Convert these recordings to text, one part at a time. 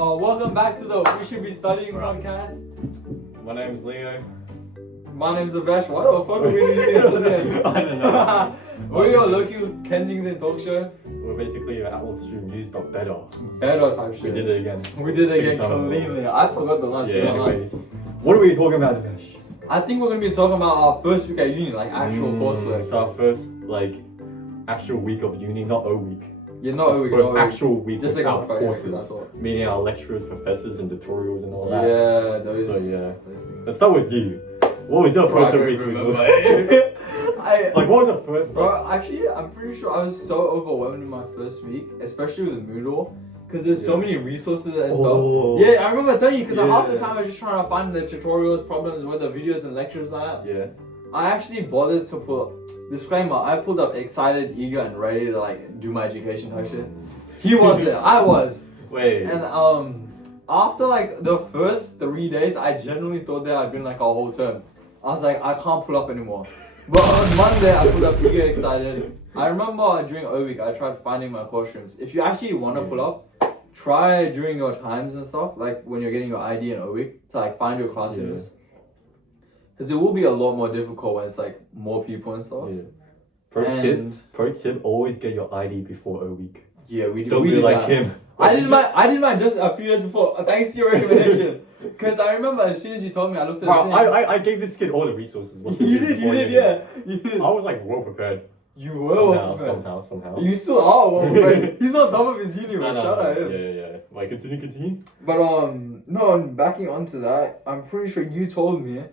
Welcome back to the We Should Be Studying podcast. My name's Leo. My name's Abesh. Why the fuck are we using this again? I don't know. We're your local Kensington talk show. We're basically an outlaw stream news, but better. Better type shit. We did it again. We did it again Same time. cleanly. I forgot the last Yeah, anyways. What are we talking about, Abesh? I think we're going to be talking about our first week at uni, like actual coursework. It's our first, actual week of uni, not a week. Yeah, not a week. First actual week Just of like our our courses. that's all. Meaning our lecturers, professors, and tutorials and all that. Yeah, those Let's things. start with you. What was your first week? What was the first? Bro, actually, I'm pretty sure I was so overwhelmed in my first week, especially with Moodle, because there's so many resources and stuff. Yeah, I remember telling you, because half the time I was just trying to find the tutorials, problems, where the videos and lectures are at. Yeah. I actually bothered to disclaimer, I pulled up excited, eager, and ready to do my education type shit. He wasn't, I was. Wait. And after the first 3 days, I genuinely thought that I'd been a whole term. I was like, I can't pull up anymore. But on Monday, I pulled up eager, excited. I remember during O week, I tried finding my course rooms. If you actually want to pull up, try during your times and stuff, like when you're getting your ID in O week, to find your classrooms. Because it will be a lot more difficult when it's more people and stuff. Yeah. Pro tip, always get your ID before a week. Yeah, we Don't we be did like that. him. I did mine just a few days before, thanks to your recommendation. Because I remember as soon as you told me, I looked at the thing. I gave this kid all the resources. You did, yeah. You did. I was well prepared. You were Somehow. You still are well prepared. He's on top of his uni, man. No, Shout out him. Yeah. Continue. But no, backing onto that, I'm pretty sure you told me,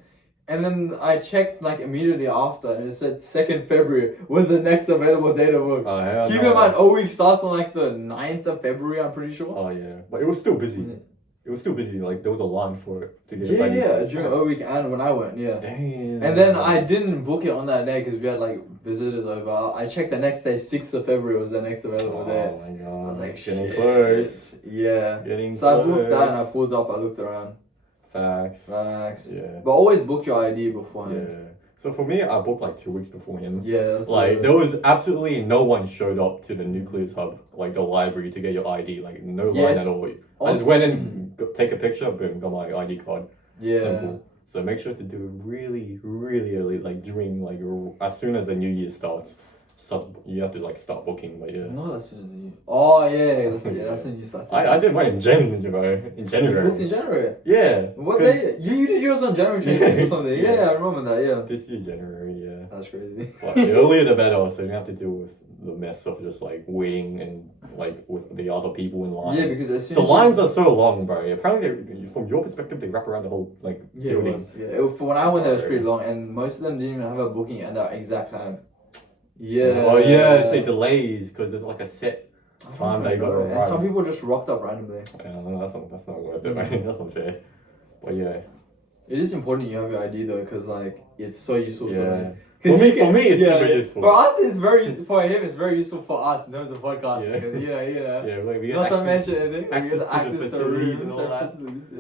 and then I checked immediately after, and it said 2nd February was the next available date of work. Keep in mind, O week starts on the 9th of February, I'm pretty sure. Oh yeah, but it was still busy. It was still busy. There was a line for it to get. Yeah, during O week and when I went, yeah. Damn. And then I didn't book it on that day because we had visitors over. I checked the next day, 6th of February was the next available day. Oh my god. I was like, getting shit. close. Yeah. Getting So close. I booked that and I pulled up, I looked around. Facts. Yeah. But always book your ID beforehand. Yeah. So for me, I booked 2 weeks beforehand. Yeah. That's there was absolutely no one showed up to the Nucleus Hub, the library, to get your ID. No line at all. I just went in, take a picture, boom, got my ID card. Yeah. Simple. So make sure to do it really, really early, during as soon as the new year starts. You have to start booking, but yeah. No, that's just you. Oh yeah, that's when you start. I did mine in January. You booked in January. Yeah. What day? You did yours on January 26th or something. Yeah. Yeah, I remember that. Yeah. This year, January, yeah. That's crazy. But the earlier the better, so you don't have to deal with the mess of just waiting and with the other people in line. Yeah, because as soon the as lines are so long, bro. Apparently, from your perspective, they wrap around the whole yeah, building. it was. Yeah, for when I went there, it was pretty long, and most of them didn't even have a booking at that exact time. Yeah. Oh yeah, they say delays because there's a set time they got to arrive. And some people just rocked up randomly. Yeah, that's not worth it, man. That's not fair. But yeah. It is important you have your ID though, because it's so useful. Yeah. For me, it's super useful. For us, it's very for him. It's very useful for us in terms of podcasting. Yeah. Because Yeah, we get not to access, mention anything. access We get to the access to facilities rooms and all that. facilities, yeah.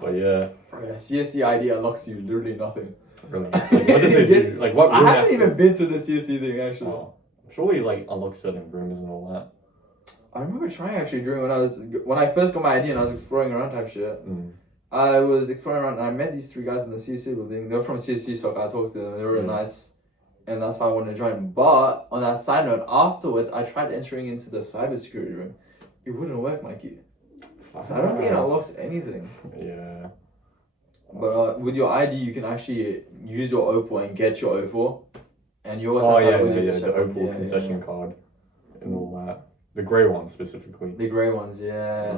But yeah. Bro, CSC ID unlocks you literally nothing. Really. What does it do? What room I haven't access? even been to the CSC thing actually. Oh. Surely unlock certain rooms and all that. I remember trying actually during when I first got my ID and I was exploring around type shit. I was exploring around and I met these 3 guys in the CSC building. They were from CSC, so I talked to them. They were really nice, and that's how I wanted to join. But on that side note, afterwards I tried entering into the cybersecurity room. It wouldn't work, Mikey. So I don't think it unlocks anything. Yeah. But with your ID, you can actually use your Opal and get your Opal. And you also have the Opal concession card and all that. The grey one specifically. The grey ones, yeah.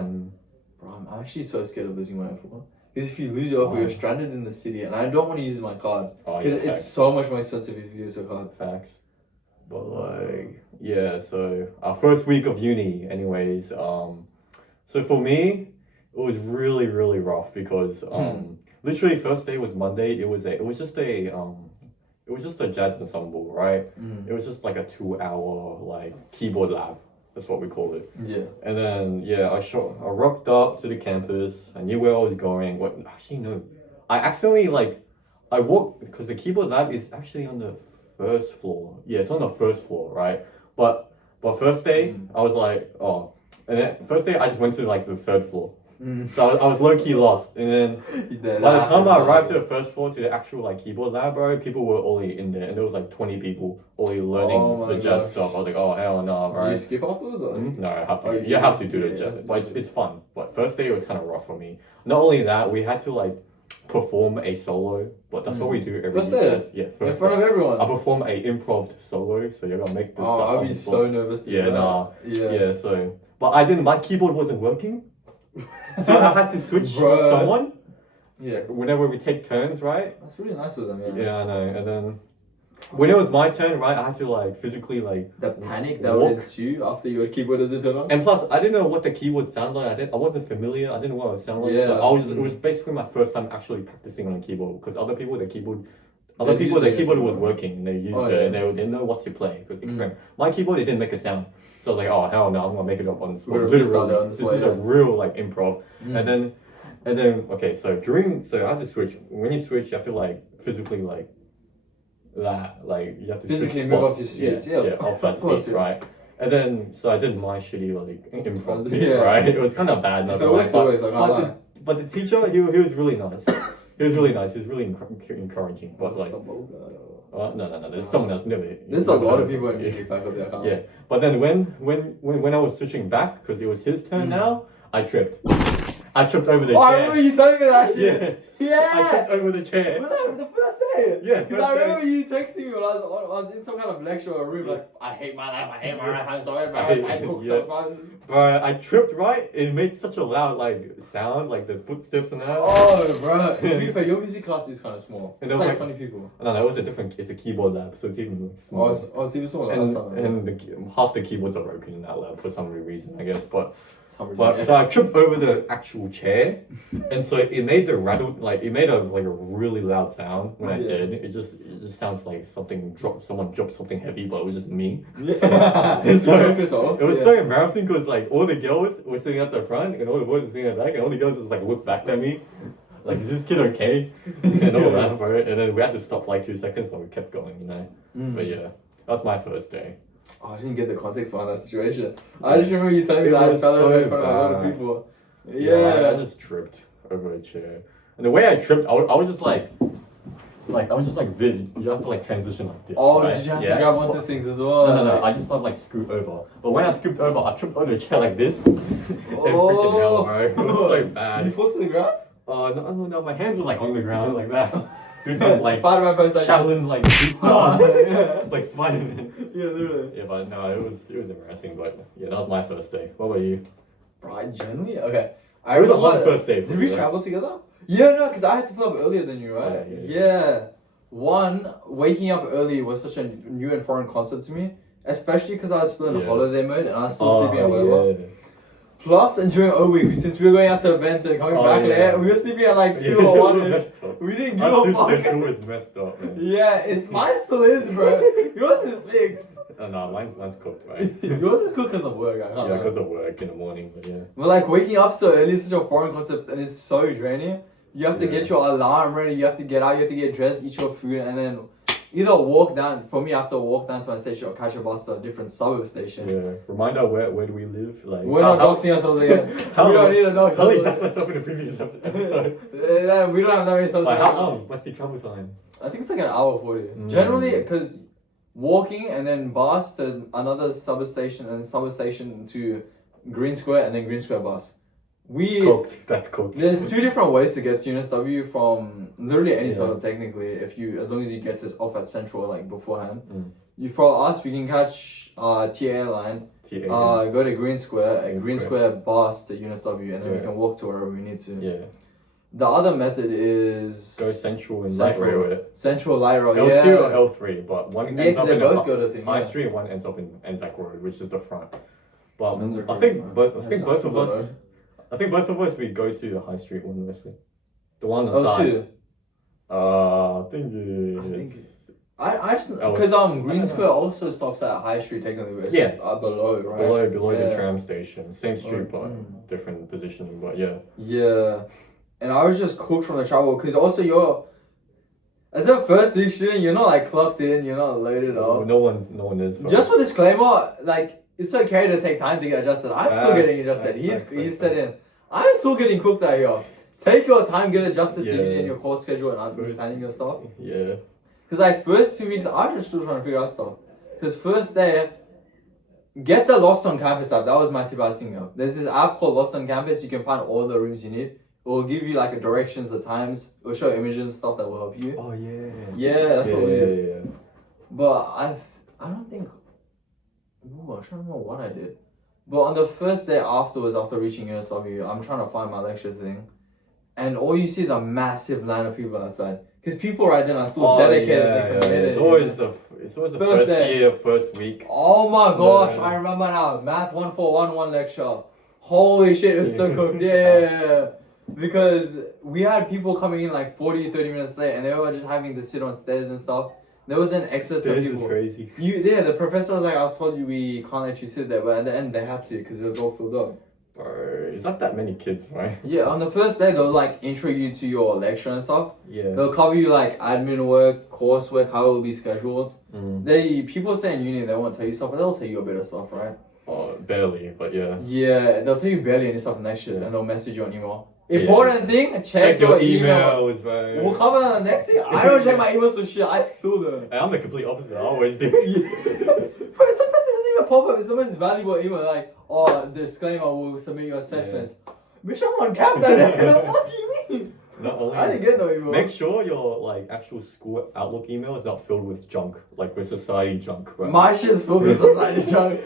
Bro, I'm actually so scared of losing my Opal. Because if you lose your Opal, you're stranded in the city, and I don't want to use my card. Because it's so much more expensive if you use your card. Facts. But so our first week of uni, anyways. So for me, it was really, really rough because literally first day was Monday. It was just a jazz ensemble, right? It was just a 2-hour keyboard lab. That's what we call it. Yeah. And then I rocked up to the campus. I knew where I was going. I accidentally I walked because the keyboard lab is actually on the first floor. Yeah, it's on the first floor, right? But first day I was and then first day I just went to the 3rd floor. So I was low key lost. And then by the time I arrived to the first floor to the actual like keyboard lab, bro, people were already in there, and there was like 20 people already learning the jazz stuff. I was like, oh hell no, bro. Did you skip afterwards? Or? No, I have to. You have to do the jazz, but it's fun. But first day was kind of rough for me. Not only that, we had to like perform a solo, but that's what we do every First day. day? Yeah, In first front day. of everyone? I perform a improv solo, so you're gonna make this. Oh, stuff I'd on be the so spot. nervous to Yeah, do that. nah. Yeah. Yeah, so but I didn't. My keyboard wasn't working, so I had to switch with Bruh. someone. Yeah. Whenever we take turns, right? That's really nice of them, yeah. Yeah, I know. And then when it was my turn, right, I had to like physically like The panic that walk. would ensue after your keyboard doesn't turn on. And plus, I didn't know what the keyboard sounded like. I wasn't familiar. I didn't know what it would sound like. Yeah. So it was basically my first time actually practicing on a keyboard because other people, the keyboard They've the used it keyboard as was well. working and they used Oh, it yeah. and they didn't know what to play. My keyboard, it didn't make a sound. So I was like, oh hell no, I'm gonna make it up on the spot. We're gonna freestyle it Literally, on the this spot, is a yeah. real like improv. And then okay, so I had to switch. When you switch, you have to like physically like that, like you have to Physically switch move spots. off your seats, yeah. off that Of course, seat, yeah. right? And then so I did my shitty like improv bit, Yeah. right? It was kind of bad, not If it gonna lie, works, it works, I can't lie. but the teacher, he was really nice. He was really nice. He was really encouraging. But like, no, there's someone else. Never. There's a lot of people in music faculty, I can't Yeah, but then when I was switching back because it was his turn now, I tripped. I tripped over the Oh, I chair. remember you telling me that shit. Yeah. I Yeah. tripped over the chair. Was that the first day? Yeah, Because first I day. remember you texting me when I was in some kind of lecture or room, like, I hate my life, I hate my life, I'm so embarrassed, I cook so fun. But I tripped, right? It made such a loud like sound, like the footsteps and that. Oh, bro. To be fair, your music class is kind of small. And It's there like was 20 people. No, it was it's a keyboard lab, so it's even smaller. It's even smaller. And half the keyboards are broken in that lab for some reason, I guess. But yeah. so I tripped over the actual chair, and so it made the rattle like it made a really loud sound when I did. It just sounds like someone dropped something heavy, but it was just me. Yeah. So Piss off. it was so embarrassing because like all the girls were sitting at the front and all the boys were sitting at the back, and all the girls just like looked back at me. Like, is this kid okay? And all that, bro. And then we had to stop for like 2 seconds, but we kept going, you know. But yeah, that was my first day. Oh, I didn't get the context behind that situation. I just remember you telling me It that I was fell over so in front of a lot of bad. people. I just tripped over a chair. And the way I tripped, I was just like I was just like Vin. You have to like transition like this. Oh, right? did you have to grab onto things as well? No. I just had like scoot over. But when I scooped over, I tripped over the chair like this. And freaking hell, bro. It was so Did you bad. fall to the ground? No, my hands were like on the ground like that. Do some like Spider-Man post like Shaolin like freestyle. Yeah. Like Spider-Man. Yeah, literally. Yeah, but no, it was embarrassing. But yeah, that was my first day. What about you? Right, generally? Okay. It was a long first day. for Did you, we right? travel together? Yeah, no, because I had to pull up earlier than you, right? Yeah. One, waking up early was such a new and foreign concept to me, especially because I was still in Yeah. holiday mode and I was still sleeping at whatever. Yeah. Plus, and during O week, since we were going out to events and coming back late, we were sleeping at like 2 or 1. and Messed up. we didn't give Our a sushi fuck. crew is messed up, man. Yeah, mine still is, bro. Yours is fixed. No, mine's cooked, right? Yours is good because of work, I can't Yeah, lie. because of work in the morning, but yeah. But like waking up so early is such a foreign concept and it's so draining. You have to Yeah. get your alarm ready, you have to get out, you have to get dressed, eat your food, and then either walk down. For me, I have to walk down to my station or catch a bus to a different suburb station. Yeah. Reminder, where do we live? Like We're not doxing ourselves again. We don't need a dox. I only doxed myself in the previous episode. We don't have that many subs. Like, how long? What's the travel time? I think it's like an hour 40. Generally, because walking and then bus to another suburb station and then suburb station to Green Square and then Green Square bus. Cooked. That's cooked. There's 2 different ways to get to UNSW from literally any Yeah. suburb technically. As long as you get to off at Central like beforehand. Mm. For us, we can catch TA line. Go to Green Square, a Green Square bus to UNSW, and then we can walk to wherever we need to. Yeah. The other method is Go Central and Light Rail with it. Central Light Rail. L2 yeah. or L3, but one Yeah, ends 'cause up they in both the go to thing. High Yeah. Street and one ends up in Anzac Road, which is the front. But Anzac I Road, think, right. but I think That's both of still us, low. I think both of us we go to the High Street one mostly. The one on the Oh, side. 2. I think think it's I just Oh, because I Green don't Square also stops at High Street technically, but it's Yeah. just below, right? below Yeah. the tram station. Same street, but Mm. different positioning. But yeah. Yeah, and I was just cooked from the travel because also as a first week student, you're not like clocked in, you're not loaded up. No one is. bro. Just for disclaimer, like it's okay to take time to get adjusted. I'm still getting Facts, adjusted. facts, He's set in. I'm still getting cooked out here. Take your time, get adjusted to Yeah. uni and your course schedule and understanding your stuff. Yeah. Because like first 2 weeks, I was just still trying to figure out stuff. Because first day, get the Lost on Campus app. That was my tip I was thinking of. There's this app called Lost on Campus. You can find all the rooms you need. It will give you like a directions, the times. It will show images and stuff that will help you. Oh yeah. Yeah, that's what it is. Yeah. But I don't think. Ooh, I'm trying to remember what I did. But on the first day afterwards, after reaching UNSW, I'm trying to find my lecture thing. And all you see is a massive line of people outside. Because people right then are still dedicated and committed. It's always the first day. year, first week. Oh my gosh, Yeah. I remember now. Math 1411 lecture. Holy shit, it was so cooked. Yeah. Because we had people coming in like 40, 30 minutes late and they were just having to sit on stairs and stuff. There was an excess of This is people. crazy. The professor was like, I was told you we can't let you sit there, but at the end they had to because it was all filled up. Bro, it's not that many kids, right? Yeah, on the first day they'll like intro you to your lecture and stuff. Yeah. They'll cover you like admin work, coursework, how it will be scheduled. Mm. People say in uni they won't tell you stuff, but they'll tell you a bit of stuff, right? Barely, but yeah. Yeah, they'll tell you barely any stuff in lectures Yeah. and they'll message you on email. Yeah. Important thing, check your emails. bro. We'll cover that next thing. I don't check my emails for shit. I still do. Hey, I'm the complete opposite. I always do. But sometimes it doesn't even pop up. It's the most valuable email. Like, oh, disclaimer, we'll submit your assessments. Bitch, I'm on cap that day. What do you mean? Not only I didn't get no email. Make sure your like actual school Outlook email is not filled with junk, like with society junk. Bro. My shit's filled with society junk.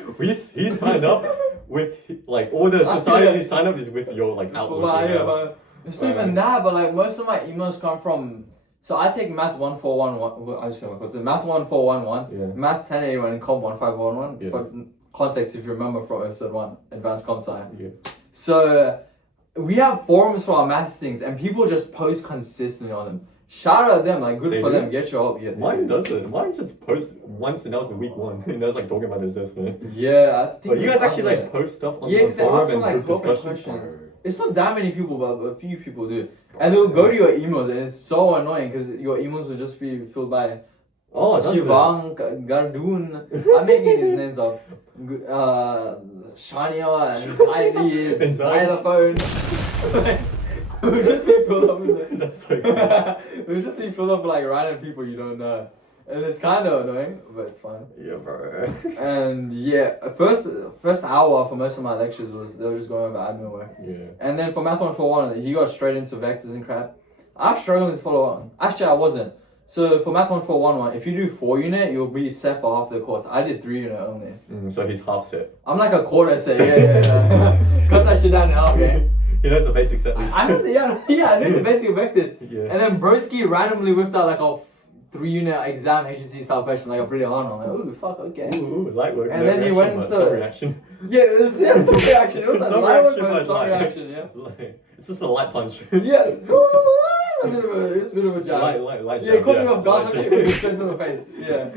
He signed up with like all the society you sign up is with your like Outlook. email. It's not even that, but like most of my emails come from. So I take Math 1411. I just said my course. Math 1411, Yeah. Math 1081, and Comp 1511. Yeah. For context, if you remember from episode 1, Advanced Comp Sci. Yeah. So we have forums for our math things, and people just post consistently on them. Shout out them, like good They for do? them. Get your help. Yeah, they Mine do. doesn't. Mine just posts once and that was in week 1. And that's like talking about the assessment. Yeah, I think. But you guys we actually found like it. post stuff on Yeah, the 'cause they forum ask for, and like, group open discussions. questions. It's not that many people, but a few people do. And they'll go to your emails, and it's so annoying because your emails will just be filled by Oh, that's Shivang, Gardoon. I'm making these names up. Shania, anxiety, xylophone. It would just be filled up with That's so cool. it would just be filled up with like random people you don't know. And it's kind of annoying, but it's fine. Yeah, bro. And yeah, first hour for most of my lectures was they were just going over admin work. Yeah. And then for Math 141, he got straight into vectors and crap. I'm struggling to follow on. Actually, I wasn't. So for Math 141, if you do 4 unit, you'll be set for half the course. I did 3 unit only. So he's half set. I'm like a quarter set. Yeah. Cut that shit down in half, okay? He knows the basics at least. I know I knew the basic vectors. Yeah. And then Broski randomly whipped out like a 3 unit exam HSC style question, like a pretty hard one. I'm like, ooh, fuck, okay. Ooh, light work. And no then he reaction, went but into- some reaction. Yeah, it was some reaction. It was like Some light work, reaction, but but some light. reaction, yeah. Like, it's just a light punch. Yeah, it was a bit of a jab. Light Yeah, jab, caught me off guard, light some shit jab. was straight to the face. Yeah.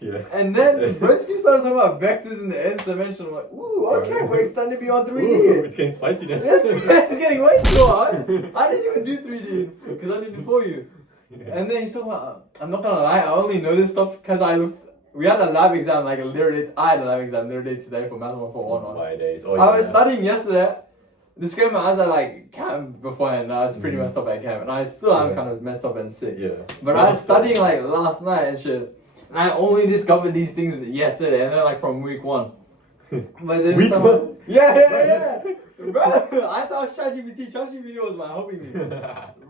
Yeah. And then Broski started talking about vectors in the nth dimension. I'm like, ooh, okay, we're extended beyond 3D. Ooh, it's getting spicy now. It's getting way too hard. I didn't even do 3D because I did before you. Yeah. And then he's talking about, I'm not gonna lie, I only know this stuff because we had a lab exam, like literally, I had a lab exam literally today for Math 141. My days. Oh, I was yeah. studying yesterday. Disclaimer, I was at like camp beforehand, I was pretty messed up at camp, and I still am kind of messed up and sick. Yeah. But I was studying like last night and shit, and I only discovered these things yesterday, and they're like from week 1. But then Week someone- 1? Yeah. Bro, I thought ChatGPT was my helping me.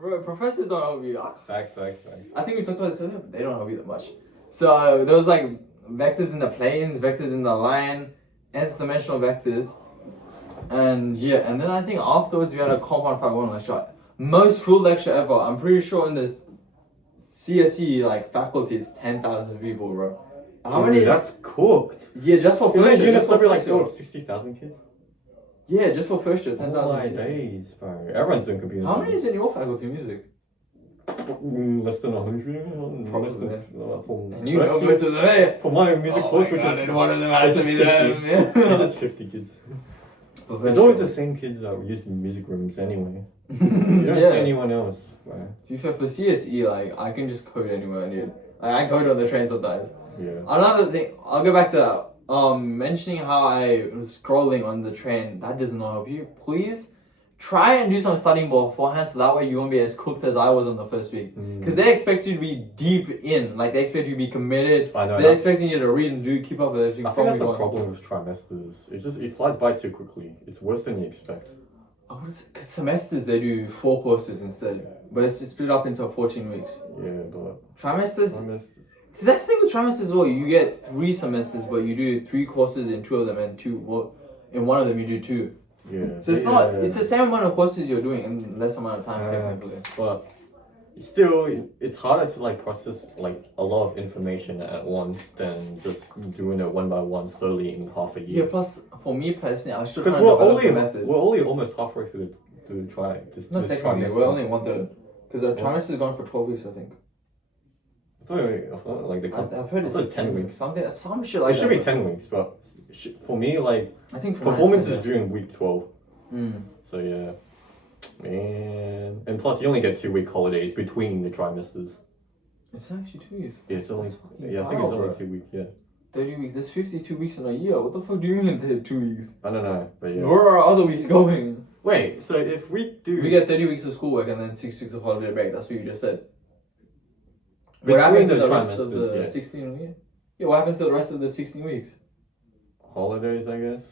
Bro, professors don't help you. Facts. I think we talked about this earlier, but they don't help you that much. So there was like vectors in the planes, vectors in the line, nth dimensional vectors. And yeah, and then I think afterwards we had a compound 5-1 lecture. Most full lecture ever. I'm pretty sure in the CSE like faculty it's 10,000 people, bro. How Dude, many? that's cooked. Yeah, just for first Isn't year. Just for UNSW like first year. 60,000 kids? Yeah, just for first year, Oh 10,000. my CSE. days, bro. Everyone's doing computer How science. many is in your faculty of music? Less than 100? Less than, for And you first know year- most of them, eh? For my music Oh course, my which God, is and one of them has to be them. It's just 50 kids. It's always the same kids that use music rooms anyway. You don't see Yeah. anyone else, bro. To be fair, for CSE, like, I can just code anywhere I need. Like, I code on the train sometimes. Yeah. Another thing, I'll go back to mentioning how I was scrolling on the train. That does not help you. Please try and do some studying beforehand so that way you won't be as cooked as I was on the first week. Because they expect you to be deep in, like they expect you to be committed. I know. They're expecting you to read and keep up with everything. I think that's the problem with trimesters. It flies by too quickly. It's worse than you expect. Cause semesters they do 4 courses instead, but it's split up into 14 weeks. Yeah, but Trimesters. See, that's the thing with trimesters as well. You get 3 semesters, but you do 3 courses in 2 of them, and in one of them you do 2. Yeah. So it's not. It's the same amount of courses you're doing in less amount of time technically. But still, it's harder to like process like a lot of information at once than just doing it one by one slowly in half a year. Yeah. Plus, for me personally, I was still Because trying to develop the method. we're only almost halfway through the try. Not technically, we're only 1/3. Because the trimester is gone for 12 weeks, I think. I thought like I've heard it's 10 weeks. Some shit like It that. should be 10 weeks, but for me, like I think for performance mine, is during week 12. So yeah, man. And plus, you only get 2 week holidays between the trimesters. It's actually 2 weeks. Yeah, it's only. Yeah, I think Wow, it's only bro. 2 weeks. Yeah. 30 weeks. There's 52 weeks in a year. What the fuck do you mean 2 weeks? I don't know, but yeah. Where are other weeks going? Wait, so if we do We get 30 weeks of schoolwork and then 6 weeks of holiday break. That's what you just said. between What happened to the the rest of trimesters, the yeah. 16 weeks? Yeah, what happened to the rest of the 16 weeks? holidays, I guess.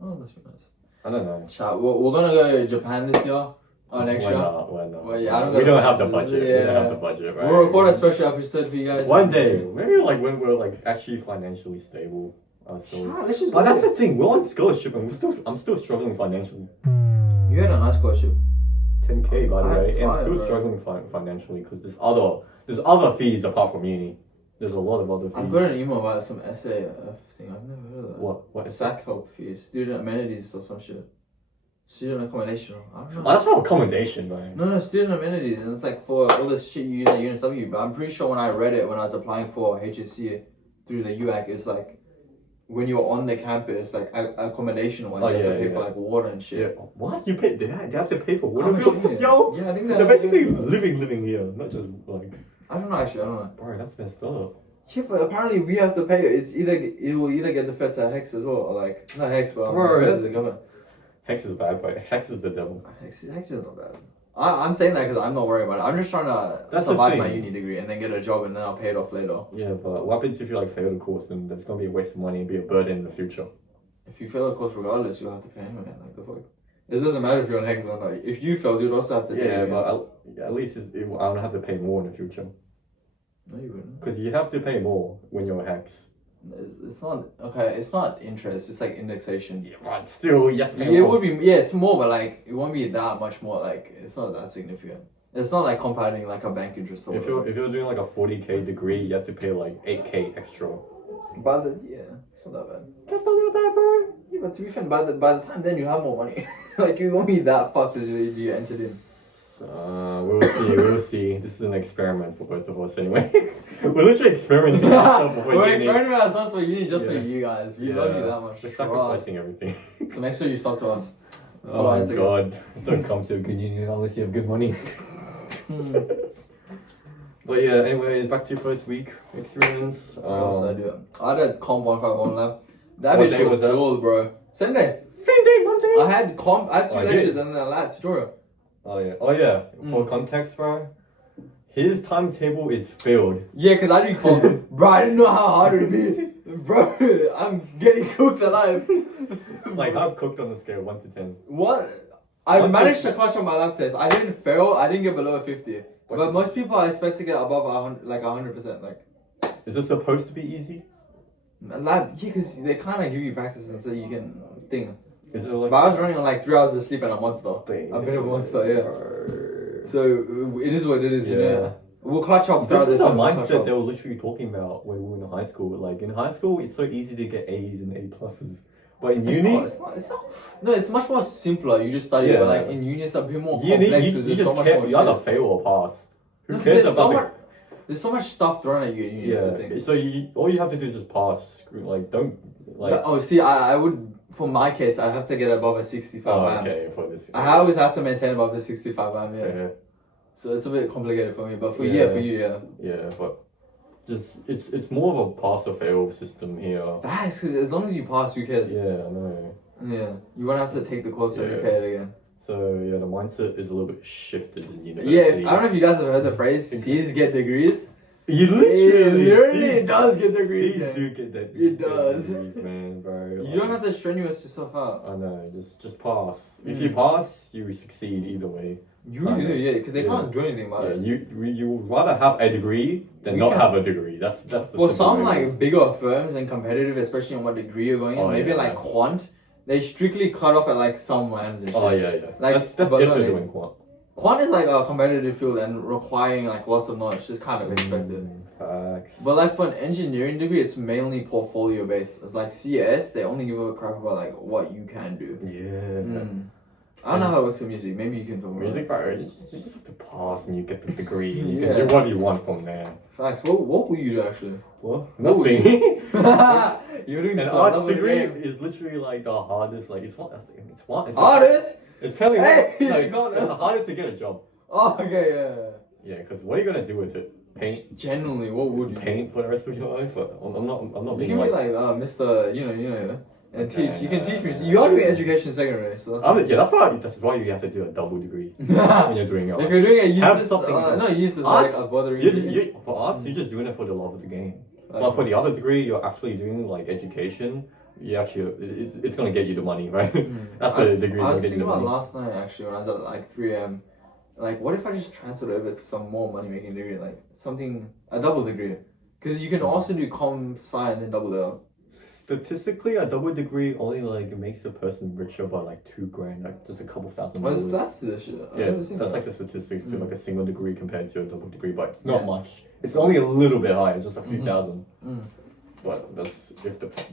Oh, that's nice. I don't know. Chat, we're gonna go to Japan this year. Or next Why year. not? Why not? Well, yeah, I don't we got don't the have the finances, budget. We yeah. don't have the budget, right? We'll record a special episode for you guys. One day, maybe like when we're like actually financially stable ourselves. Chat, let's just But go. that's the thing. We're on scholarship, and I'm still struggling financially. You had a nice scholarship. 10K by the I had way, and I'm five, still bro. struggling financially because there's other fees apart from uni. There's a lot of other fees. I've got an email about some SAF thing. I've never heard of that. What is that? SAC help fees, student amenities or some shit. Student accommodation. I don't know. Oh, that's not accommodation, man. No, student amenities, and it's like for all the shit you use at UNSW. But I'm pretty sure when I read it when I was applying for HSC through the UAC, it's like when you're on the campus, like accommodation wise, Oh, you have yeah, to pay yeah. for like water and shit. Yeah. What? You pay? They have to pay for I'm water bills, assuming. yo. Yeah, I think They're basically living here, not just like. I don't know actually. I don't know. Bro, that's messed up. Yeah, but apparently we have to pay it. It will either get deferred to Hex as well, or like not Hex, but Bro, deferred to the government. Hex is bad, but Hex is the devil. Hex is not bad. I'm saying that because I'm not worried about it. I'm just trying to That's the survive thing. my uni degree and then get a job and then I'll pay it off later. Yeah, but what happens if you like fail the course? Then that's gonna be a waste of money and be a burden in the future. If you fail a course regardless, you'll have to pay anyway. Like the fuck. It doesn't matter if you're on Hex or not. If you failed, you'd also have to pay. Yeah, again. but at least I don't have to pay more in the future. No, you wouldn't. Because you have to pay more when you're Hex. It's not okay. It's not interest. It's like indexation. Yeah, but still, you have to pay Yeah, it more. would be. Yeah, it's more, but like it won't be that much more. Like it's not that significant. It's not like compounding like a bank interest or If you're doing like a 40K degree, you have to pay like 8K extra. But yeah, it's not that bad. That's not that bad, bro. Yeah, but to be fair, by the time then you have more money. Like you won't be that fucked as you entered in. We'll see. This is an experiment for both of us anyway. We're literally experimenting ourselves before We're uni. experimenting ourselves for uni just for Yeah. you guys. We love you that much. We're sacrificing everything. So make sure you stop to us. Oh my god. Don't come to a good uni unless you have good money. But yeah, anyways, back to your first week experience. What else did I do? I had comp 151 lab. That What bitch day was was that? filled, bro. Same day. Same day, Monday. I had comp. I had 2 Oh, you lectures did? and then a lab tutorial. Oh yeah. For context, bro, his timetable is filled. Yeah, because I didn't comp. Bro, I didn't know how hard it would be. Bro, I'm getting cooked alive. Like I'm cooked on the scale 1 to 10. What? I What managed the- to clutch on my lab test. I didn't fail. I didn't get below 50. But most people I expect to get above 100, like 100%. Like Is this supposed to be easy? lab, yeah, because they kind of give you practice and so you can think. Is it like? But I was running on like 3 hours of sleep and a monster. A bit of a monster, yeah. So it is what it is, you Yeah. know. We'll catch up. This throughout is the time, we'll catch mindset up. they were literally talking about when we were in high school. Like in high school, it's so easy to get A's and A pluses, but in It's uni, not. No, it's much more simpler. You just study, Yeah. but like in uni, it's a bit more you complex. you 'cause you there's just so much care. more You either shit. fail or pass. Who No, 'cause cares there's so about much. There's so much stuff thrown at you in uni. That's the Yeah. thing. So all you have to do is just pass. Like don't like. Oh, see, I would, for my case, I have to get above a 65 Oh, AM. okay. For this. I always have to maintain above the 65 AM, yeah. Yeah. So it's a bit complicated for me, but for Yeah. for you, yeah. Yeah, but just it's more of a pass or fail system here. Facts, because as long as you pass, who cares? Yeah, I know. Yeah. You won't have to take the course and Yeah. repay it again. So yeah, the mindset is a little bit shifted in Yeah, university. I don't know if you guys have heard the phrase "C's get degrees." You It literally C's- does get degrees, C's man. do get that. It does. Degrees, man, bro. You don't have to strenuous yourself out. I know, just pass. If you pass, you succeed either way. You really do, yeah, because they can't do anything about it. You would rather have a degree than We not can- have a degree. That's the For simple some way it is. like bigger firms and competitive, especially on what degree you're going in, Oh, maybe yeah, like yeah. quant, they strictly cut off at like some lands and shit. Oh yeah. Like, that's but if no, they're they- doing quant. Quant is like a competitive field and requiring like lots of knowledge, just kind of expected. Facts. But like for an engineering degree, it's mainly portfolio based. It's like CS, they only give a crap about like what you can do. Yeah. I don't know how it works for music. Maybe you can talk about Music, it. bro, you just have to pass and you get the degree and you Yeah. can do what you want from there. Facts. What will you do actually? What? What would Nothing. You're doing An this arts another degree game. is literally like the hardest. Like it's what? Artist? It's probably Hey, no, you got it's that. the hardest to get a job. Oh, okay, yeah. Yeah, because what are you gonna do with it? Paint, Generally, what would you paint for the rest of your life? I'm not do? being You can like. be like Mr. You know, and Okay, teach. You can teach me. yeah. You are doing education secondary, so that's. Yeah, that's why you have to do a double degree when If you're doing it. you're doing a Have useless, something else. not useless, Arts, like a bothering. For arts, you're just doing it for the love of the game. But for the other degree, you're actually doing like education. You actually, it's gonna get you the money, right? That's the degree I that's was gonna get you thinking the about money. last night actually when I was at like 3 a.m. Like, what if I just transferred over to some more money making degree, like a double degree? Because you can also do com sci and then double it up. Statistically, a double degree only like makes a person richer by like $2,000, like just a couple thousand What dollars. is that to this shit? I've Yeah, never seen that's that. like the statistics to like a single degree compared to a double degree, but it's not Yeah. much. It's only a little bit higher, just a few thousand. Mm. But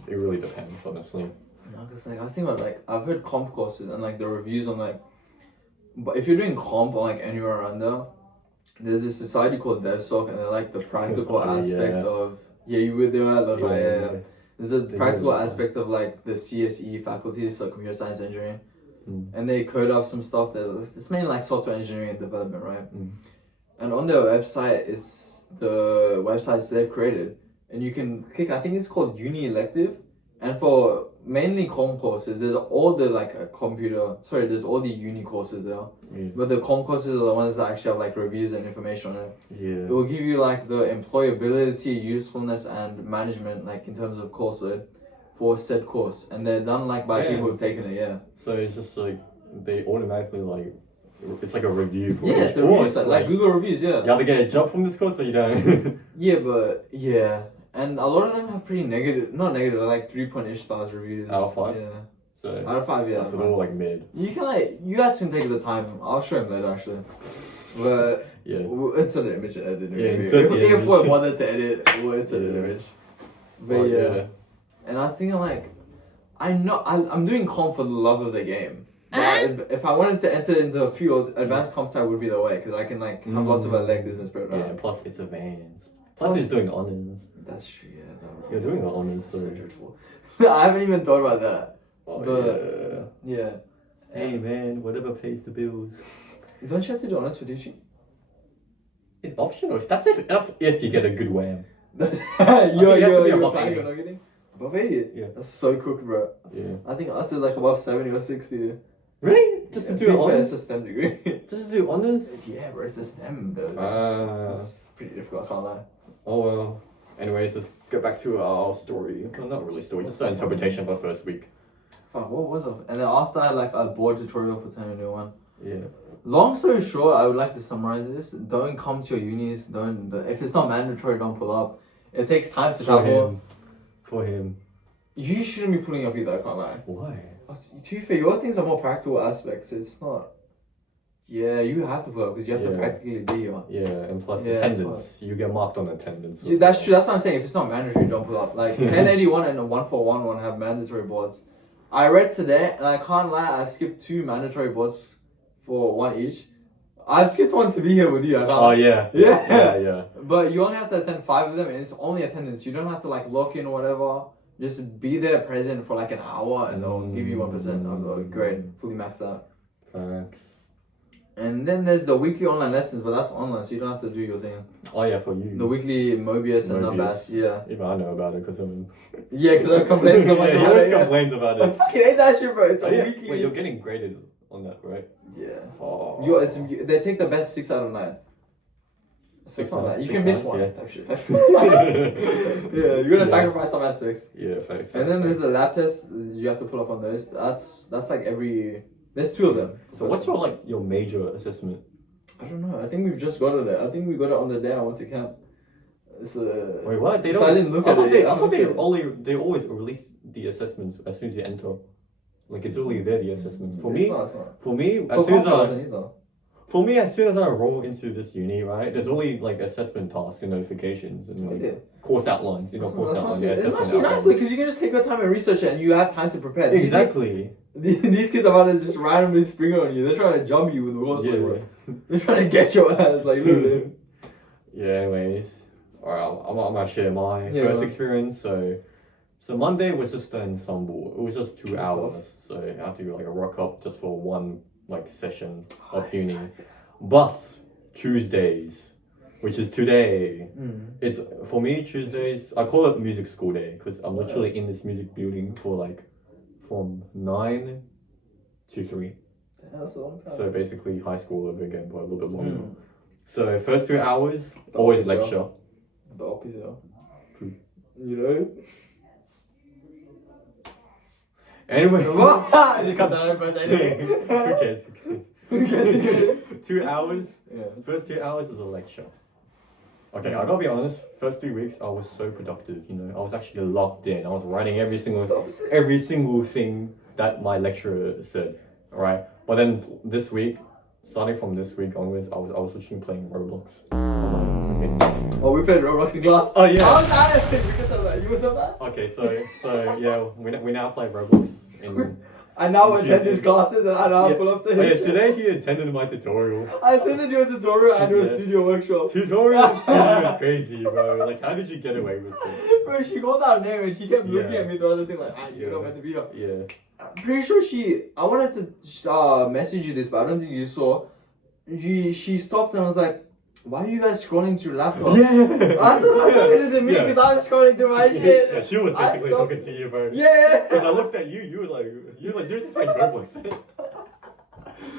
it really depends, honestly. No, because like I was thinking about like I've heard comp courses and like the reviews on like, but if you're doing comp on like anywhere around there's this society called DevSoc and they're like the practical Oh, aspect yeah. of you were there at Love, yeah. There's a They practical really are. aspect of like the CSE faculty, so computer science engineering, Mm. and they code up some stuff that it's mainly like software engineering and development, right? Mm. And on their website, it's the websites they've created, and you can click. I think it's called Uni Elective, and for mainly com courses, there's all the like there's all the uni courses there, Yeah. but the com courses are the ones that actually have like reviews and information on it. Yeah. It will give you like the employability, usefulness, and management, like in terms of course load for said course, and they're done like by Yeah. people who've taken it. Yeah. So it's just like they automatically like it's like a review for Yeah, each it's a course. review site, like Google reviews. Yeah. You either get a job from this course or you don't. Yeah, but yeah, and a lot of them have pretty negative, not negative, like 3-point-ish stars reviews. Out of 5? Yeah. So Out of 5, yeah. that's all like mid. You can like, you guys can take the time. I'll show him later actually. But Yeah. we'll insert an image and edit it. Yeah, maybe. insert if, the if image. we're bothered to edit, we'll insert an Yeah. image. But Oh, yeah. And I was thinking like, I'm doing comp for the love of the game. But if I wanted to enter into a field, advanced comp sci would be the way because I can like have lots of electives and spread Yeah, around. plus it's advanced. Plus- Plus he's doing honors. That's true. Yeah. You're doing the honors, So so. dreadful. I haven't even thought about that. Oh, But- yeah. Yeah. Hey man, whatever pays the bills. Don't you have to do honors for teaching? It's optional. That's if you get a good wham. That's you have to be you're above planning 80. on not getting above 80. Yeah. That's so cooked, bro. Yeah. I think us is like above 70 or 60. Really? Just to Yeah, do be fair, honors? it's a STEM degree. Just to do honors? Yeah, bro, it's a STEM though. It's pretty difficult. I can't lie. Oh well. Anyways, let's get back to our story. Well, not really story, just an interpretation of our first week. Fuck, what was it? And then after I like a board tutorial for Terminal 1. Yeah. Long story short, I would like to summarize this. Don't come to your unis. If it's not mandatory, don't pull up. It takes time to For travel. him. For him. You shouldn't be pulling up either. I can't lie. Why? To be fair, your things are more practical aspects. It's not. Yeah, you have to pull up because you have to Yeah. practically be here. Yeah, and plus Yeah, attendance. You get marked on attendance. Yeah, that's true. That's what I'm saying. If it's not mandatory, don't pull up. Like 1081 and 1411 have mandatory boards. I read today, and I can't lie. I've skipped 2 mandatory boards for 1 each. I've skipped 1 to be here with you. I can't Oh lie. yeah. Yeah. Yeah. But you only have to attend 5 of them, and it's only attendance. You don't have to like lock in or whatever. Just be there present for like an hour, and they'll give you 1% of the grade, fully maxed out. Thanks. And then there's the weekly online lessons, but that's online, so you don't have to do your thing. Oh yeah, for you. The weekly Mobius and Mobius. Numbas, yeah. Even I know about it because I'm. Yeah, because I complained so much Yeah, he about always it. Yeah. complains about I it. fucking hate that shit, bro. It's Oh, a yeah. weekly. Wait, you're getting graded on that, right? Yeah. Oh. They take the best 6 out of 9. So it's not that. You can miss one. Yeah. Type shit. Yeah, you're gonna Yeah. sacrifice some aspects. Yeah, facts. And then there's the lab test. You have to pull up on those. That's like every. There's 2 of them. So what's your major assessment? I don't know. I think we've just got it. I think we got it on the day I went to camp. Wait, what? They so don't. I didn't look I at thought it. they. I I thought looked at it. they always release the assessments as soon as you enter. Like it's only there, the assessments. For It's me, not, it's not. for me, For as soon as Concord, I. wasn't either. For me, as soon as I roll into this uni, right, there's only like assessment tasks and notifications and like Yeah. course outlines, course That must outline, be, yeah, it must assessment be nice outcomes. because you can just take your time and research it and you have time to prepare. Exactly. These kids are about to just randomly spring on you. They're trying to jump you with the coursework. Yeah. They're trying to get your ass, like, literally. Yeah. Anyways, alright, I'm gonna share my Yeah, first man. experience. So Monday was just an ensemble. It was just 2 Tough. hours, so I had to like rock up just for one like session of uni. But Tuesdays, which is today, it's for me Tuesdays. I call it music school day because I'm literally in this music building for like from 9 to 3. That's a long time. So basically high school over again, but a little bit longer. So first 2 hours, always opposite. lecture. The opposite. Hmm. You know? Anyway, What? You cut that in first anyway. who cares? Who cares? 2 hours. Yeah. First 2 hours is a lecture. Okay, I gotta be honest. First 3 weeks, I was so productive. I was actually locked in. I was writing every single thing that my lecturer said. All right, but then this week, starting from this week onwards, I was literally playing Roblox. Oh, we played Roblox in class. Oh yeah. Oh, nice. You can tell that. You can tell that. Okay, so yeah, we now play Roblox in. I now attend his classes and I now Yeah. pull up to Oh, yeah, his. today he attended my tutorial. I attended your tutorial and your Yeah. studio workshop. Tutorial is crazy, bro. Like, how did you get away with it? Bro, she called out a name and she kept looking Yeah. at me throughout the thing like, you're Yeah. not meant to be here. Yeah. I'm pretty sure I wanted to message you this, but I don't think you saw. She stopped and was like, why are you guys scrolling through your laptop? Yeah. I thought that was talking to me because I was scrolling through my shit. Yeah, she was I basically stopped- talking to you, bro. Yeah. Because I looked at you, you were like, you're just playing Roblox.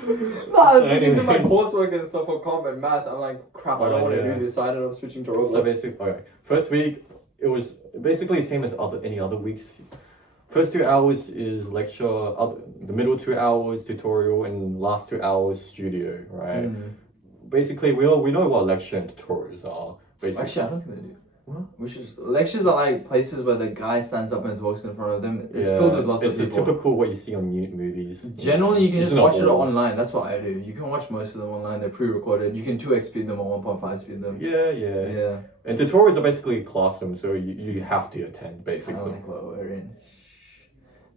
No, I was looking through my Anyway. coursework and stuff for comp and math. I'm like, crap, I don't want to yeah. do this. So I ended up switching to So Roblox. basically, okay. First week, it was basically the same as any other weeks. First 2 hours is lecture, the middle 2 hours tutorial, and last 2 hours studio, right? Basically, we know what lecture and tutorials are. Basically. Actually, I don't think they do. What? Lectures are like places where the guy stands up and talks in front of them. It's Yeah, filled with lots it's of people. typical what you see on movies. Generally, you can It's just not watch it all. online. That's what I do. You can watch most of them online. They're pre-recorded. You can 2x speed them or 1.5 speed them. Yeah. Yeah. And tutorials are basically classroom, so you have to attend, I basically. like what we're in.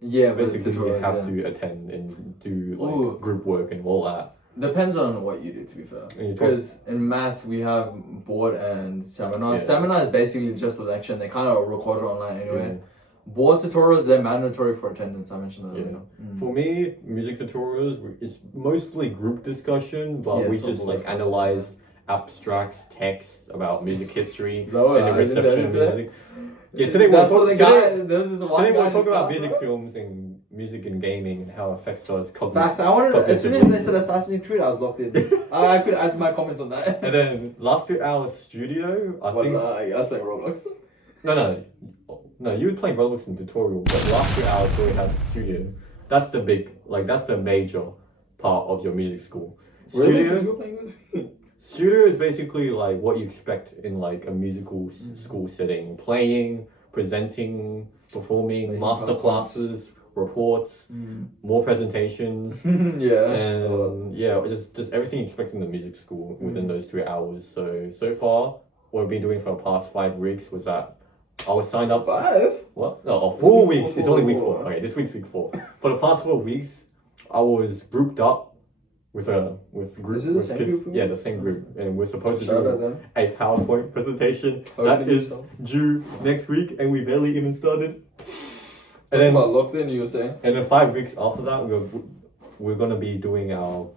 Yeah, but Basically, you tutorials, have yeah. to attend and do like Ooh. group work and all that. Depends on what you do, to be fair. And you talk- Because in math, we have board and seminar. Yeah. Seminar is basically just a lecture, and they kind of record it online anyway. Yeah. Board tutorials, they're mandatory for attendance. I mentioned that Yeah. earlier. For me, music tutorials, it's mostly group discussion, but Yeah, we it's all just board like first, analyze abstracts, texts about music history Is that what and the I did reception of today? music. Yeah, today we'll That's what talk, the guy. today, There's this one today guy we'll in talk his about class, music right? films and music and gaming and how it affects us Facts. I wanted as soon as cognitively. they said Assassin's Creed, I was locked in. I could add my comments on that. And then last 2 hours studio, I think. I was playing Roblox. No, you would play Roblox in tutorial, but the last 2 hours we have studio. That's the that's the major part of your music school. Really? Studio, 'Cause you were playing with me? studio is basically like what you expect in like a musical school setting: playing, presenting, performing, Making master PowerPoints. classes, reports, more presentations, Yeah. and yeah, just everything you expect in the music school within those 3 hours. So far, what we've been doing for the past 5 weeks was that I was signed up. 5? What? No, It's 4 week weeks. four, It's only week four. 4. Okay, this week's week 4. For the past 4 weeks, I was grouped up with groups. Is it the with same kids. group? Yeah, the same group, and we're supposed to Shout out do them. a PowerPoint presentation How that did you is start? due next week, and we barely even started. And And then, locked in, you were saying? and then 5 weeks after that, we're gonna be doing our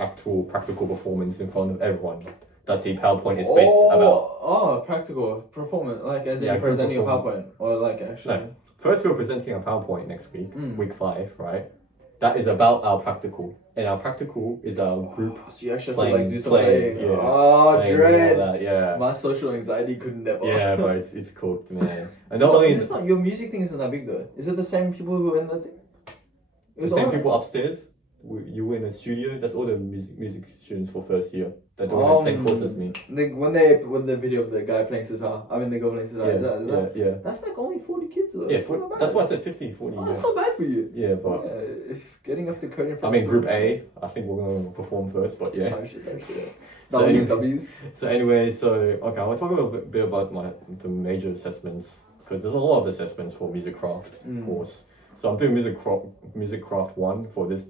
actual practical performance in front of everyone that the PowerPoint is based about. Oh, practical performance, like as in Yeah, group presenting a performance. PowerPoint, or like actually. No. First, we're presenting a PowerPoint next week, Mm. week 5, right? that is about our practical, and our practical is our group So you actually have playing, to like do some playing, playing. yeah, Oh, playing and all dread. that, yeah. My social anxiety could never. Yeah, but it's cooked, man. And not So only it's not, your music thing isn't that big though. Is it the same people who are in that thing? the same people upstairs. You were in a studio. That's all the music students for first year. That do the same course as me. When the video of the guy playing sitar, I mean the girl playing sitar, Yeah, is that? yeah. That's like only 40 kids though. Yeah, That's not bad. that's why I said 50, 40. Oh, Yeah. that's not bad for you. Yeah, but Yeah, getting up to coding. I mean, Group A. I think we're gonna perform first, but yeah. Oh shit. So W's, anyway- W's. So anyway, okay, I'll talk a bit about the major assessments because there's a lot of assessments for music craft course. So I'm doing music craft 1 for this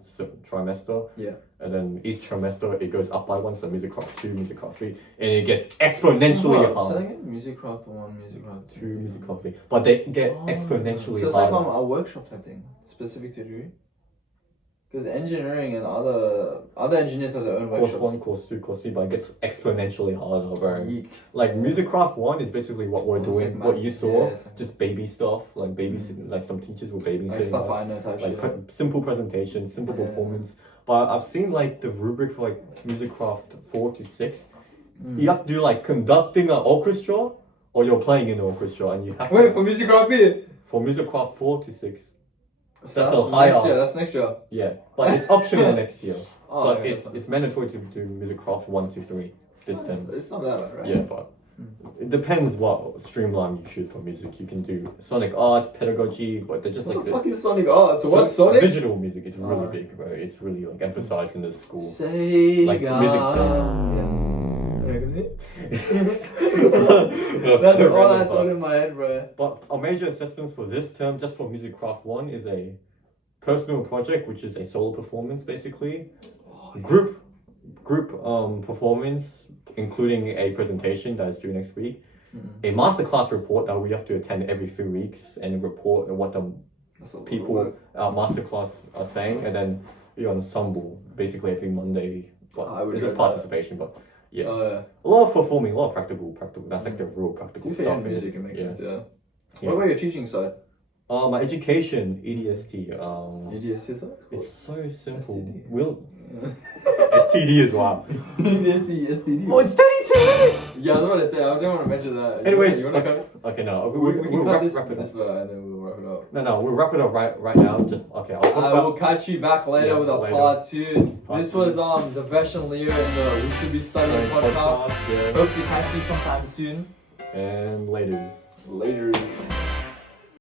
trimester. Yeah. And then each trimester it goes up by one, so music craft 2, music craft 3, and it gets exponentially So hard. again, music craft 1, music craft 2, music craft 3, but they get exponentially So it's harder. like a workshop type thing, specific to degree. Because engineering and other engineers have their own Course workshops. 1, course 2, course 3, but it gets exponentially harder, bro. Yeek. Like music craft 1 is basically what we're It's doing, like what you saw, it's like- just baby stuff, like babysitting, like some teachers were babysitting Like stuff us. I know type Like shit. simple presentation, simple Yeah. performance. But I've seen like the rubric for like music craft 4 to 6. You have to do like conducting an orchestra, or you're playing in an orchestra, and you have Wait, to, for music craft B? for music craft 4 to 6. So That's that's the higher. next year, that's next year. Yeah, but it's optional next year. Oh, But okay, it's that's fine. it's mandatory to do music craft 1 to 3 this term. It's not that bad, right? Yeah, but it depends what streamline you choose for music. You can do sonic arts, pedagogy, but they're just What like the this. fuck is Sonic Art? So what's Sonic? Digital music is really Oh. big, bro. It's really like emphasized in the school. Sega. Like music Yeah, continue? That's That's so all I random, thought in my head, bro. but our major assessments for this term, just for Music Craft 1, is a personal project, which is a solo performance basically. Group performance, including a presentation that is due next week. A masterclass report that we have to attend every 3 weeks and report what the That's a lot of people work. our masterclass are saying, and then the ensemble basically every Monday. But I would it's dread just that. participation, but yeah. Oh, yeah. A lot of performing, a lot of practical. That's like the real practical If you're stuff. in in music, it makes sense, yeah. Yeah. What about your teaching side? My education, EDST. EDST? It's so simple. STD. We'll STD as well. EDST, STD. Oh, it's 32 minutes. Yeah, I was about to say, I didn't want to mention that. Anyways, you want to cut it? okay, no, We we'll can wrap, cut this, wrap it this up. bit and then we'll wrap it up. No, we'll wrap it up right now. Just okay. I'll talk I about. will catch you back later Yeah, with a later. part 2. Part This two. was the Vesh and Leo and the We Should Be Studying podcast. Yeah. Hope to catch you sometime soon. And laters. Laters.